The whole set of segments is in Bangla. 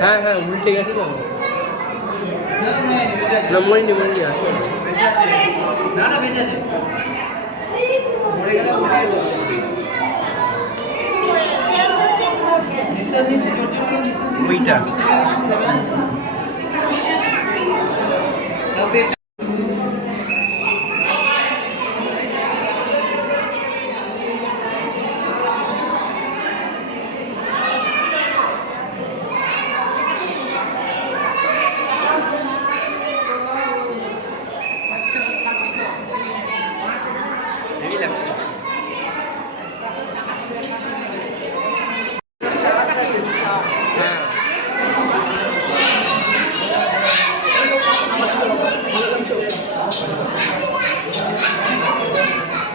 হ্যাঁ হ্যাঁ উল্টে গেছে তো না মরিনি মরিনি আছে না না বেঁচে আছে মরে গেলে উল্টে যাবে নিঃশ্বাস নিচ্ছে জোর জোর করে নিঃশ্বাস নিচ্ছে ওইটা তবে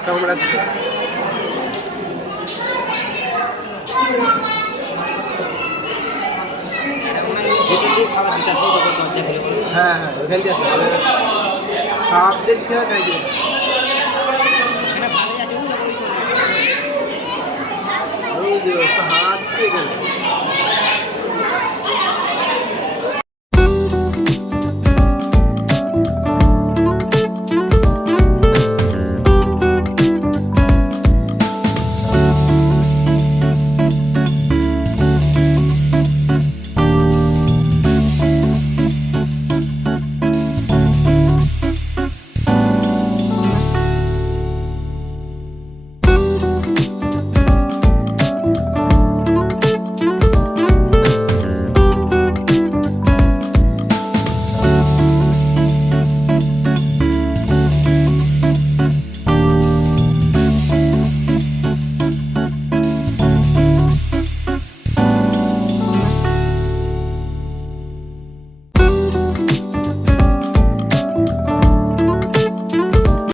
কেমন আছে হ্যাঁ হ্যাঁ ওখান থেকে আসে সাপ দেখতে হয় তাই ওই যে হাত